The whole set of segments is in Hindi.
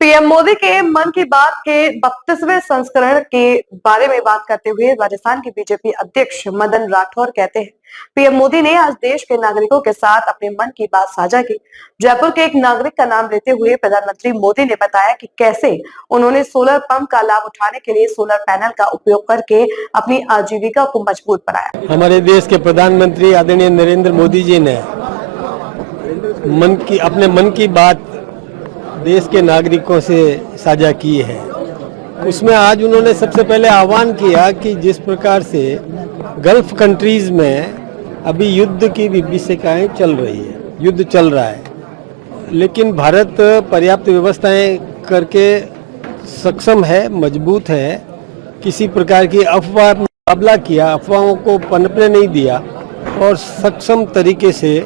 पीएम मोदी के मन की बात के 32वें संस्करण के बारे में बात करते हुए राजस्थान के बीजेपी अध्यक्ष मदन राठौर कहते हैं, पीएम मोदी ने आज देश के नागरिकों के साथ अपने मन की बात साझा की। जयपुर के एक नागरिक का नाम लेते हुए प्रधानमंत्री मोदी ने बताया कि कैसे उन्होंने सोलर पंप का लाभ उठाने के लिए सोलर पैनल का उपयोग करके अपनी आजीविका को मजबूत बनाया। हमारे देश के प्रधानमंत्री आदरणीय नरेंद्र मोदी जी ने अपने मन की बात देश के नागरिकों से साझा की है। उसमें आज उन्होंने सबसे पहले आह्वान किया कि जिस प्रकार से गल्फ कंट्रीज में अभी युद्ध की विभीषिकाएं चल रही है, युद्ध चल रहा है, लेकिन भारत पर्याप्त व्यवस्थाएं करके सक्षम है, मजबूत है, किसी प्रकार की अफवाह मुकाबला किया, अफवाहों को पनपने नहीं दिया और सक्षम तरीके से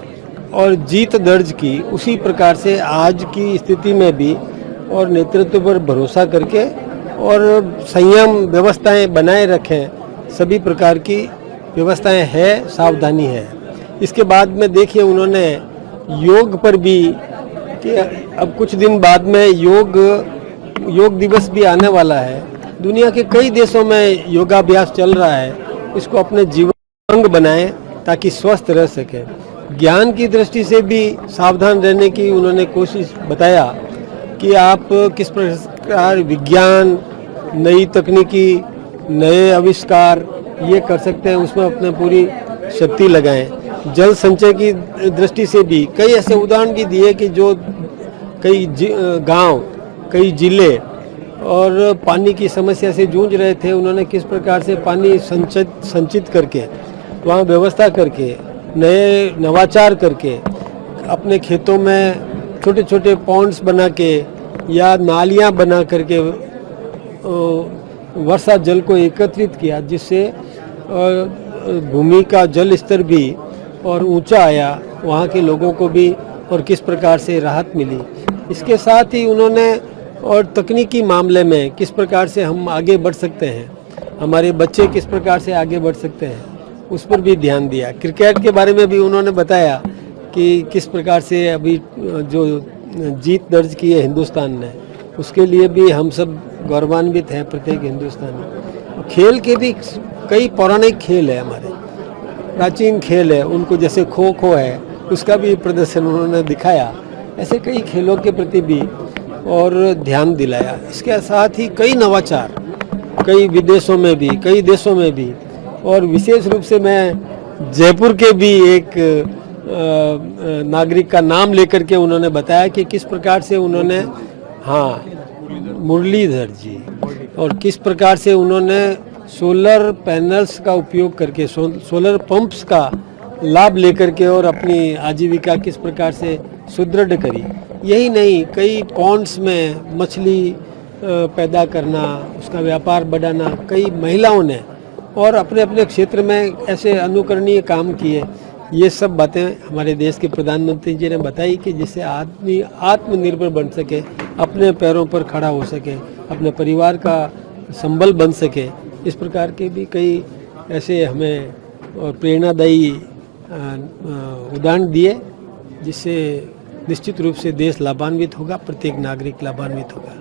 और जीत दर्ज की। उसी प्रकार से आज की स्थिति में भी और नेतृत्व पर भरोसा करके और संयम व्यवस्थाएं बनाए रखें, सभी प्रकार की व्यवस्थाएं है, सावधानी है। इसके बाद में देखिए उन्होंने योग पर भी कि अब कुछ दिन बाद में योग दिवस भी आने वाला है। दुनिया के कई देशों में योगाभ्यास चल रहा है, इसको अपने जीवन अंग बनाएं ताकि स्वस्थ रह सके। ज्ञान की दृष्टि से भी सावधान रहने की उन्होंने कोशिश बताया कि आप किस प्रकार विज्ञान, नई तकनीकी, नए आविष्कार ये कर सकते हैं, उसमें अपने पूरी शक्ति लगाएं। जल संचय की दृष्टि से भी कई ऐसे उदाहरण भी दिए कि जो कई गांव, कई जिले और पानी की समस्या से जूझ रहे थे, उन्होंने किस प्रकार से पानी संचित करके वहाँ व्यवस्था करके नए नवाचार करके अपने खेतों में छोटे छोटे पॉन्ड्स बना के या नालियाँ बना करके वर्षा जल को एकत्रित किया, जिससे भूमि का जल स्तर भी और ऊंचा आया, वहाँ के लोगों को भी और किस प्रकार से राहत मिली। इसके साथ ही उन्होंने और तकनीकी मामले में किस प्रकार से हम आगे बढ़ सकते हैं, हमारे बच्चे किस प्रकार से आगे बढ़ सकते हैं, उस पर भी ध्यान दिया। क्रिकेट के बारे में भी उन्होंने बताया कि किस प्रकार से अभी जो जीत दर्ज की है हिंदुस्तान ने, उसके लिए भी हम सब गौरवान्वित हैं, प्रत्येक हिंदुस्तानी। खेल के भी कई पौराणिक खेल है, हमारे प्राचीन खेल है, उनको जैसे खो खो है, उसका भी प्रदर्शन उन्होंने दिखाया। ऐसे कई खेलों के प्रति भी और ध्यान दिलाया। इसके साथ ही कई नवाचार कई विदेशों में भी, कई देशों में भी, और विशेष रूप से मैं जयपुर के भी एक नागरिक का नाम लेकर के उन्होंने बताया कि किस प्रकार से उन्होंने मुरलीधर जी, और किस प्रकार से उन्होंने सोलर पैनल्स का उपयोग करके, सोलर पंप्स का लाभ लेकर के और अपनी आजीविका किस प्रकार से सुदृढ़ करी। यही नहीं, कई पॉन्ड्स में मछली पैदा करना, उसका व्यापार बढ़ाना, कई महिलाओं ने और अपने अपने क्षेत्र में ऐसे अनुकरणीय काम किए। ये सब बातें हमारे देश के प्रधानमंत्री जी ने बताई कि जिससे आदमी आत्मनिर्भर बन सके, अपने पैरों पर खड़ा हो सके, अपने परिवार का संबल बन सके। इस प्रकार के भी कई ऐसे हमें प्रेरणादायी उदाहरण दिए, जिससे निश्चित रूप से देश लाभान्वित होगा, प्रत्येक नागरिक लाभान्वित होगा।